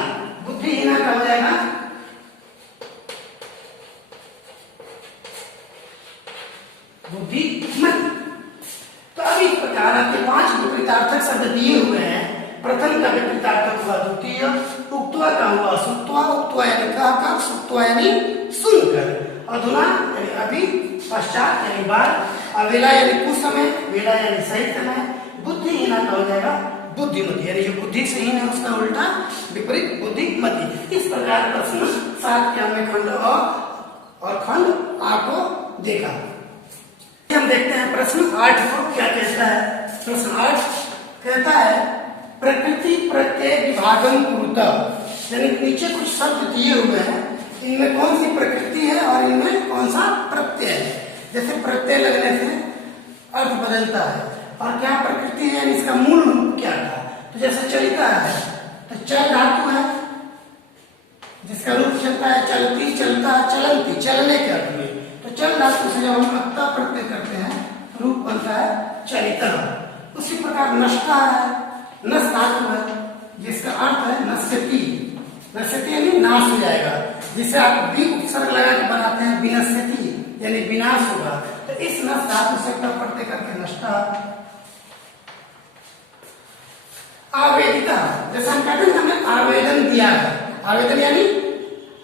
बुद्धिहीना क्या हो जाएगा बुद्धिमत। तो अब इस प्रकार आपके 5 विपरीतार्थक शब्द दिए हुए हैं। प्रथम का विपरीतार्थक हुआ द्वितीय, उक्त्वा का हुआ सुत्वा, उक्त्वा यानी कहकर, सुत्वा यानी सुनकर, अधुना यानी अभी, पश्चात यानी बाद, अवेला यानी कुछ समय, वेला यानी सही समय, बुद्धिहीना का हो जाएगा बुद्धिमती, यानी जो बुद्धि से हीन है उसका उल्टा विपरीत बुद्धिमती। इस प्रकार प्रश्न 7 के हमने खंड अ और खंड आ को देखा। हम देखते हैं प्रश्न 8 को क्या कहता है। प्रश्न 8 कहता है प्रकृति प्रत्यय विभागम कुरुतः, यानी नीचे कुछ शब्द दिए हुए हैं, इनमें कौन सी प्रकृति है और इनमें कौन सा प्रत्यय है। जैसे प्रत्यय लगने से अर्थ बदलता है, और क्या प्रकृति है यानी इसका मूल रूप क्या था। तो जैसे चलिता है तो चल धातु है जिसका रूप चलता है, चलती, चलता, चलंती, चलने के अर्थ में। तो चल धातु से जब हम अक्ता प्रत्यय करते हैं तो रूप बनता है चलिता। उसी प्रकार नष्टा है, नस धातु है जिसका अर्थ है नश्यति, नश्यति यानी नाश हो जाएगा, जिसे आप भी उपसर्ग लगा के बनाते हैं विनश्यति यानी विनाश होगा। तो इस नस धातु से प्रत्यय करके नष्टा। आवेदिका, जैसे हम कहते हैं हमने आवेदन दिया है, आवेदन यानी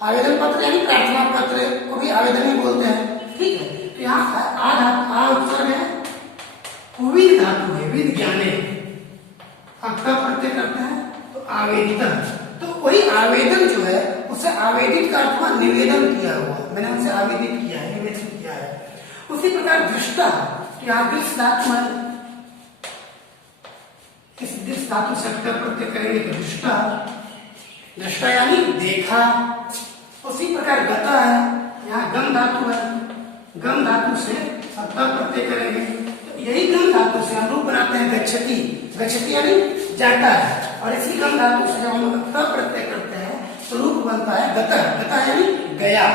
आवेदन पत्र यानी प्रार्थना पत्र को भी आवेदन ही बोलते हैं, ठीक है। तो यहाँ आ उपसर्ग है, विद धातु है, विद ज्ञाने, अक्ता प्रत्यय करते हैं तो आवेदिता। तो वही आवेदन जो है उसे आवेदित का अर्थ हुआ निवेदन किया हुआ, मैंने उनसे आवेदित किया है, निवेदन किया है। उसी प्रकार दृष्टा, तो यहाँ दृष्ट धातु है, इस दृष्ट धातु से अक्ता प्रत्यय करेंगे तो दृष्टा, दृष्टा यानी देखा। उसी प्रकार गता है, यहाँ गम धातु है, गम धातु से त प्रत्यय करेंगे, तो यही गम धातु से हम रूप बनाते हैं गच्छति, गच्छति यानी जाता है, और इसी गम धातु से जब हम त प्रत्यय करते हैं तो रूप बनता है गतः, गतः यानी गया।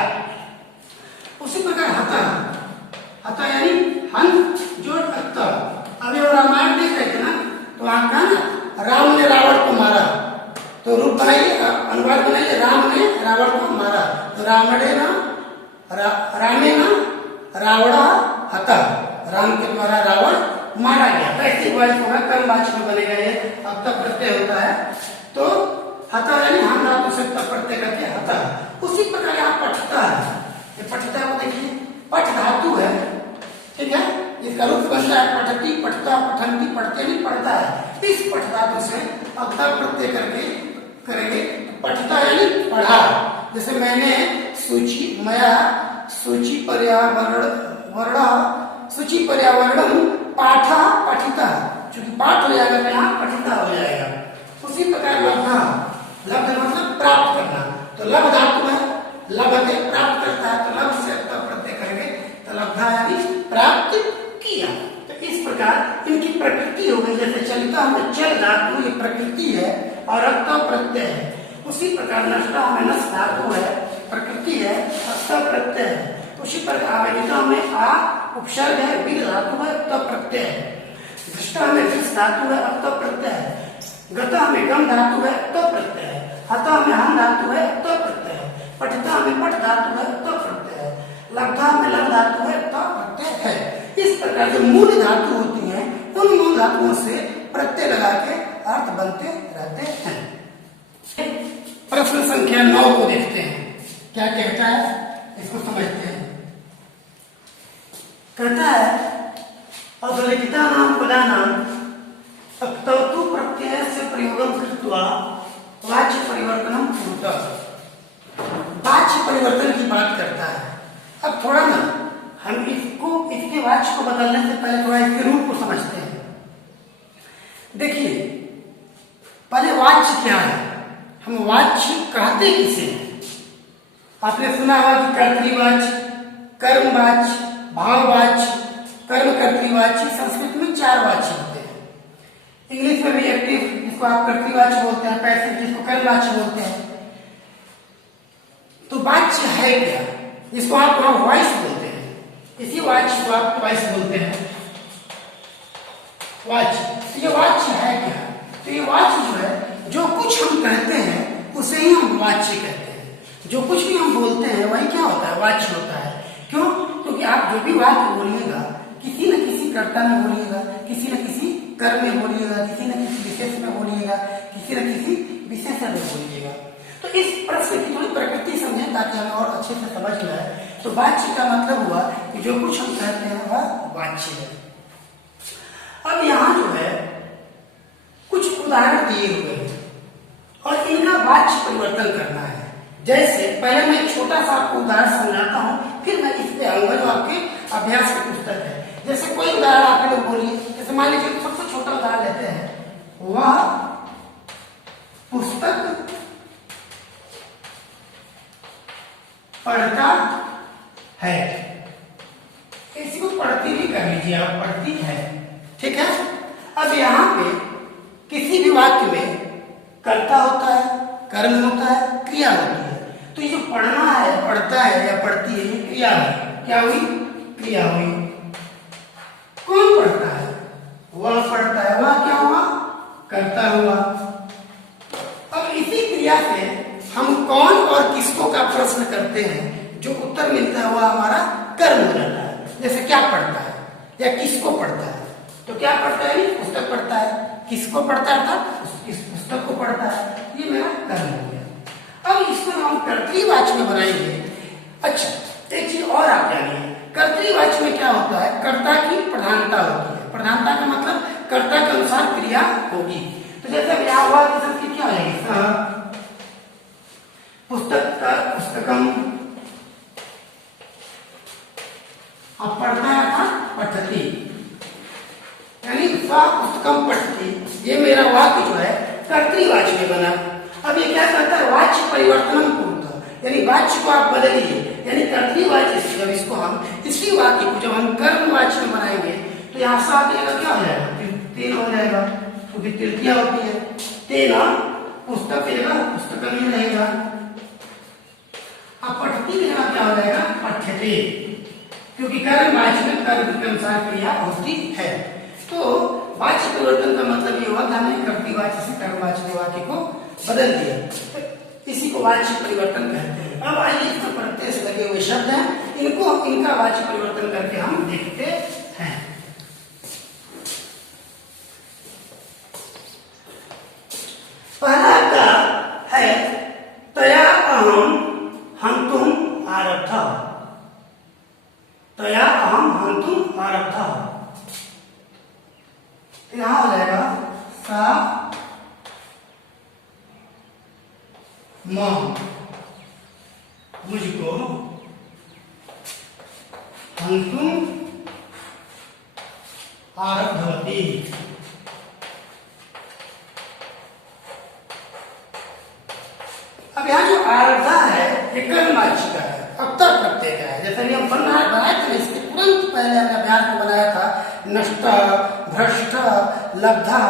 उसी प्रकार हतः, हतः यानी हन जोड़ अत्तः। अभी वो रामायण देख रहे थे ना, तो वहां कहा ना राम ने रावण को मारा, तो रूप बनाइए, अनुवाद बनाइए, राम ने रावण को मारा, तो रावणे ना रामे ना रावण हतः, राम के द्वारा रावण मारा गया। ऐसे कर्मवाचक में बनेगा ये, अब तक प्रत्यय होता है, तो हतः यानी हम धातु से तब प्रत्यय करके हतः। उसी प्रकार यहाँ पठता है, ये पठता को देखिए, पठ धातु है, ठीक है, इसका रूप बनता है पठती, पठता, पठंती, पढ़ते नहीं पढ़ता है। इस पठ धातु से अब तक प्रत्यय करके करेंगे, पठता यानी पढ़ा। जैसे मैंने सूची, मया सूची पर्यावरण वर्ण, सूची पर्यावरण पाठा पठिता, चूंकि पाठ हो जाएगा तो यहाँ पठिता हो जाएगा। उसी प्रकार लब्धा, लब्ध मतलब प्राप्त करना, तो लब्ध धातु है, लब्धते प्राप्त करता है, तो लब्ध से तब प्रत्यय करेंगे तो लब्धा यानी प्राप्त किया। तो इस प्रकार इनकी प्रकृति हो गई, जैसे चलिता में चल धातु ये प्रकृति है और अक्त प्रत्यय है, उसी प्रकार नष्टा में नस धातु है, प्रकृति है, अक्त प्रत्यय है। उसी प्रकार आवेदिका में आ उपसर्ग है, वीर धातु है, तब प्रत्यय है। दृष्टा में विष धातु है, अक्त प्रत्यय है। गता में गम धातु है, तब प्रत्यय है। हता में हम धातु है, तब प्रत्यय है। पठिता में पठ धातु है, तब प्रत्यय है। लब्धा में लग धातु है, तब प्रत्यय है। इस प्रकार जो मूल धातु होती है, उन मूल धातुओं से प्रत्यय लगा के अर्थ बनते रहते हैं। प्रश्न संख्या 9 को देखते हैं, क्या कहता है इसको समझते हैं। कहता है अधोलिखिता नाम पदानाम अक्तौतु प्रत्यय से प्रयोगम कृत्वा वाच्य परिवर्तनम कुरुतः। वाच्य परिवर्तन की बात करता है। अब थोड़ा ना हम इसको, इसके वाच्य को बदलने से पहले थोड़ा इसके रूप को समझते हैं। देखिए पहले वाच्य क्या है, हम वाच्य कहते किसे हैं? आपने सुना होगा कि कर्तृवाच्य, कर्मवाच्य, भाववाच्य, कर्म कर्तृवाच्य, संस्कृत में 4 वाच्य होते हैं। इंग्लिश में भी एक्टिव जिसको आप कर्तृवाच्य बोलते हैं, पैसिव जिसको कर्मवाच्य बोलते हैं। तो वाच्य है क्या, जिसको आप वॉइस बोलते हैं, इसी वाच्य को आप वॉइस बोलते हैं वाच्य। ये वाच्य है क्या? तो ये वाच्य जो है, जो कुछ हम कहते हैं उसे ही हम वाच्य कहते हैं। जो कुछ भी हम बोलते हैं वही क्या होता है, वाच्य होता है। क्यों? क्योंकि आप जो भी वाक्य बोलिएगा किसी न किसी कर्ता में बोलिएगा, किसी न किसी कर्म में बोलिएगा, किसी न किसी विशेष में बोलिएगा, किसी न किसी विशेषण में बोलिएगा। तो इस प्रश्न की थोड़ी प्रकृति समझें ताकि हमें और अच्छे से समझ में आए। तो वाच्य का मतलब हुआ कि जो कुछ हम कहते हैं वह वाच्य है। अब यहाँ जो है कुछ उदाहरण दिए हुए हैं और इनका वाच्य परिवर्तन करना है। जैसे पहले मैं एक छोटा सा आपको उदाहरण समझाता हूँ, फिर मैं इस पे आऊंगा जो आपके अभ्यास की पुस्तक है। जैसे कोई उदाहरण आप लोग बोलिए, जैसे मान लीजिए सबसे छोटा उदाहरण लेते हैं, वह पुस्तक पढ़ता है। इसी को पढ़ती भी कर लीजिए आप, पढ़ती है, ठीक है। अब यहाँ पे किसी भी वाक्य में कर्ता होता है, कर्म होता है, क्रिया होती है। तो ये जो पढ़ना है, पढ़ता है या पढ़ती है, ये क्रिया है। क्या हुई? क्रिया हुई। कौन पढ़ता है? वह पढ़ता है। वह क्या हुआ? कर्ता हुआ। अब इसी क्रिया से हम कौन और किसको का प्रश्न करते हैं, जो उत्तर मिलता है वह हमारा कर्म हो जाता है। जैसे क्या पढ़ता है या किसको पढ़ता है, तो क्या पढ़ता है? पुस्तक पढ़ता है। किसको पढ़ता है? इस पुस्तक को पढ़ता है। ये मेरा कर्म हो गया। अब इसको हम कर्तृवाच्य में बनाएंगे। अच्छा, एक चीज और आप जानिए, कर्तृवाच्य में क्या होता है? कर्ता की प्रधानता होती है। प्रधानता का मतलब कर्ता के अनुसार क्रिया होगी। तो जैसे यहाँ हुआ कि संस्कृत क्या हो जाएगी? पुस्तक का पुस्तकम, अब पढ़ता है था पठती, यानी पुस्तकम पठती। ये मेरा वाक्य जो है कर्तृवाच्य में बना। अब ये क्या करता है? वाच्य परिवर्तन पूर्वक, यानी वाच्य को आप बदलिए, यानी कर्तृवाच्य से जब इसको हम इसी वाक्य को जब हम कर्मवाच्य में बनाएंगे तो यहाँ साथ देगा क्या हो जाएगा, तेन हो जाएगा, क्योंकि तृतीया होती है। तेना पुस्तक की जगह पुस्तक में रहेगा। अब पठती की जगह क्या हो जाएगा, पठ्यते, क्योंकि कर्मवाच्य में कर्म के अनुसार क्रिया होती है। तो वाच्य परिवर्तन का मतलब ये हुआ कि हमने कर्तृवाच्य से कर्मवाच्य वाक्य को बदल दिया, तो इसी को वाच्य परिवर्तन कहते हैं। अब आइए इसमें प्रत्यय से लगे हुए शब्द हैं, इनका वाच्य परिवर्तन करके हम देखते हैं। पहला आपका है तया अहम हंतुम आरब्धः। तया अहम हंतुम आरब्धः, यहां हो जाएगा सा मुझको हंतुम आरब्धवती। अब यहाँ जो आरब्धा है ये कर्मवाच्य का है, अक्तर प्रत्यय का है। जैसे हम बनाए थे इसके तुरंत पहले हमने अभ्यास में बनाया था नष्ट, भ्रष्ट, लब्धा,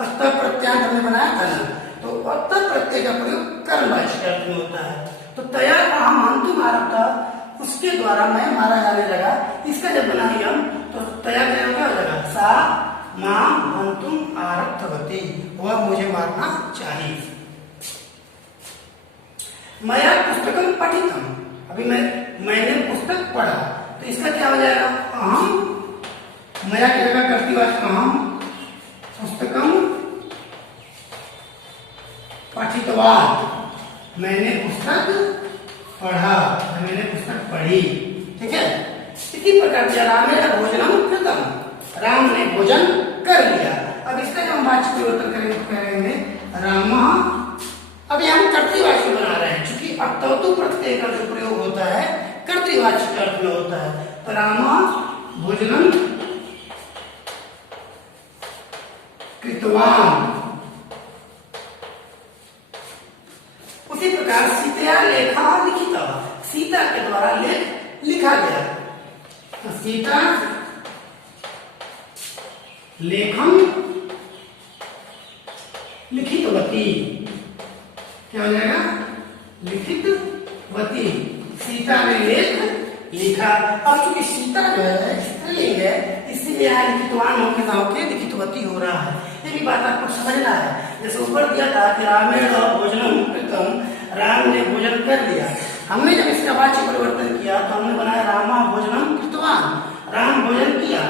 अक्तर प्रत्यांत हमने बनाया था ना, तो अक्तर प्रत्यय का प्रयोग कर्मवाच्य के अर्थ में होता है। तो तया अहम हंतुम आरब्धा, उसके द्वारा मैं मारा जाने लगा, इसका जब बनाएंगे हम तो तया क्या हो जाएगा, सा माम हंतुम आरब्धवती, वह मुझे मारना चाहिए। मया पुस्तकम पठितम, अभी मैंने पुस्तक पढ़ा, तो इसका क्या हो जाएगा, अहम, मया की जगह कर्तृवाच्य अहम, पुस्तकम पठितवान, मैंने पुस्तक पढ़ा, मैंने पुस्तक पढ़ी। ठीक है, इसी प्रकार से रामेण भोजनम कृतम, राम ने भोजन कर लिया। अब इसका जब हम वाच्य परिवर्तन करेंगे तो कहेंगे राम। अभी हम कर्तृवाच्य बना रहे हैं, क्योंकि अक्तौतु प्रत्यय का जो प्रयोग होता है कर्तृवाच्य के अर्थ में होता है। तो राम भोजनम कृतवान। उसी प्रकार सीतया लेखा लिखिता, सीता के द्वारा लेख लिखा गया। तो सीता लेखम लिखितवती, क्या हो जाएगा, लिखितवती, सीता ने लेख लिखा। अब चूंकि सीता जो है स्त्रीलिंग है, इसीलिए यहाँ लिखितवान होके लिखितवती हो रहा है। ये भी बात आपको समझना है। जैसे ऊपर दिया था कि रामेण भोजनम कृतम, राम ने भोजन कर लिया। हमने जब इसका वाच्य परिवर्तन किया तो हमने बनाया रामा भोजनम कृतवान, राम भोजन किया।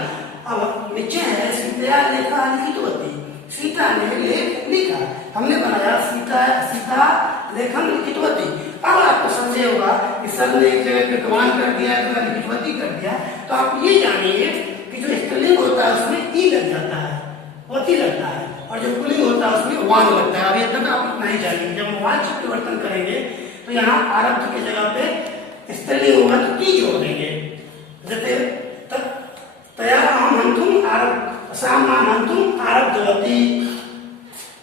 अब नीचे है सीता लेखा लिखितवती, सीता ने लेख लिखा, हमने बनाया सीता लेखन लिखितवती। अब आपको समझे होगा कि सब ने एक जगह कृतवान कर दिया, एक जगह लिखितवती कर दिया, तो आप ये जानिए कि जो स्त्रीलिंग होता है उसमें ई लग जाता है, वती लगता है, और जो पुल्लिंग होता है उसमें वान लगता है। अभी तक आप इतना ही जानिए। जब हम वाच्य परिवर्तन करेंगे तो यहाँ आरब्ध की जगह पे स्त्रीलिंग होगा तो टी जोड़ देंगे। जैसे तया अहम हंतुम आरब्ध, सा माम हंतुम आरब्धवती,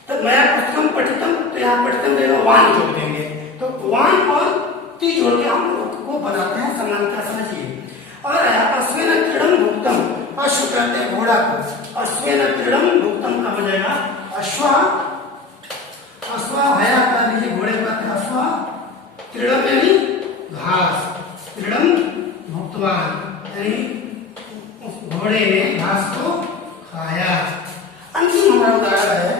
तब मया पुस्तकम पठितम, तो यहाँ पठितम रहेगा, वान जोड़ देंगे। तो वान और ती जोड़ के हम को बनाते हैं, समानता समझिए। और अश्वेन क्रीडम भुक्तम, अश्व कहते हैं घोड़ा को, अश्वेन क्रीडम भुक्तम का हो जाएगा अश्वा, अश्वा हया कर लीजिए, घोड़े का अश्वा, क्रीडम यानी घास, क्रीडम भुक्तवान यानी घोड़े ने घास को खाया। अंतिम हमारा उदाहरण है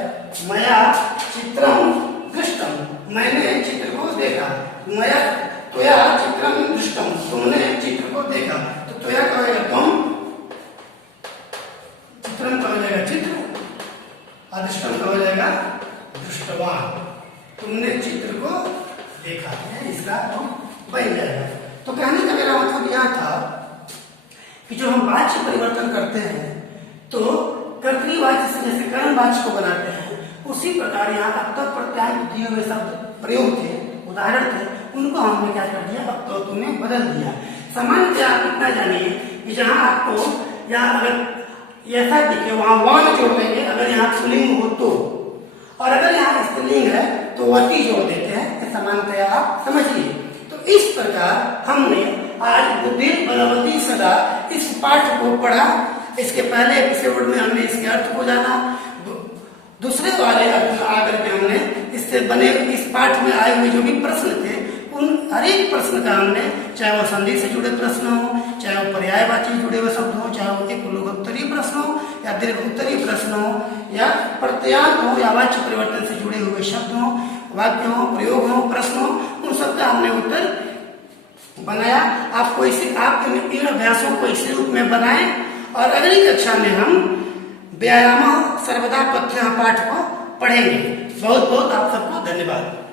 मया चित्रम दृष्टम, मैंने चित्र को देखा। मया त्वया चित्रम दृष्टम, तुमने चित्र को देखा। तो त्वया का हो जाएगा तुम, चित्रम का हो जाएगा चित्र, अदृष्टम का हो जाएगा दृष्टवान, तुमने चित्र को देखा है, इसका तो बन जाएगा। तो कहने का मेरा मतलब यह था कि जो हम वाच्य परिवर्तन करते हैं तो कर्तृवाच्य से जैसे कर्मवाच्य को बनाते हैं, उसी प्रकार यहाँ अक्तव प्रत्याय दिए हुए शब्द प्रयोग थे, उदाहरण थे, उनको हमने क्या कर दिया, अक्तव में बदल दिया। सामान्यतः आप इतना जानिए कि जहाँ आपको यहाँ अगर ऐसा दिखे वहां वान जोड़ देंगे, अगर यहाँ पुल्लिंग हो तो, और अगर यहाँ स्त्रीलिंग है तो वती जोड़ देते हैं। सामान्यतः आप समझिए। तो इस प्रकार हमने आज बुद्धि बलवती सदा इस पाठ को पढ़ा। इसके पहले एपिसोड में हमने इसके अर्थ को जाना, दूसरे वाले अर्थ में आकर के हमने इससे बने इस पाठ में आए हुए जो भी प्रश्न थे उन हर एक प्रश्न का हमने, चाहे वो संधि से जुड़े प्रश्न हो, चाहे वो पर्यायवाची जुड़े हुए शब्द हो, चाहे वो एक लोकोत्तरीय प्रश्न हो या दीर्घोत्तरीय प्रश्न हो या प्रत्यांत हो या वाच्य परिवर्तन से जुड़े हुए शब्द हो, वाक्य हो, प्रयोग हो, प्रश्न हो, उन सबका हमने उत्तर बनाया। आपको इसे आपके इन अभ्यासों को इसी रूप में बनाएं और अगली कक्षा में हम व्यायाम सर्वदा पथ्य पाठ को पढ़ेंगे। बहुत बहुत आप सबको धन्यवाद।